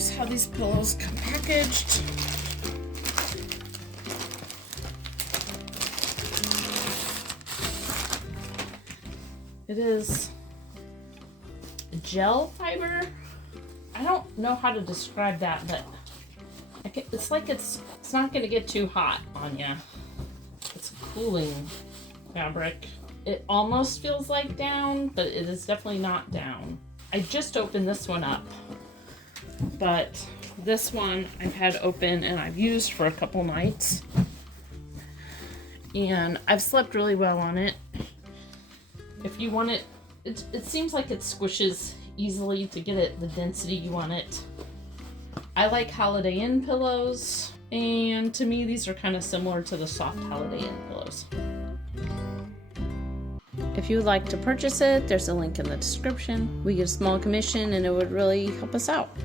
here's how these pillows come packaged. It is gel fiber. I don't know how to describe that, but it's like it's not going to get too hot on you. It's a cooling fabric. It almost feels like down, but it is definitely not down. I just opened this one up, but this one I've had open and I've used for a couple nights, and I've slept really well on it. If you want it, it seems like it squishes easily to get it the density you want it. I like Holiday Inn pillows, and to me these are kind of similar to the soft Holiday Inn pillows. If you would like to purchase it, there's a link in the description. We get a small commission and it would really help us out.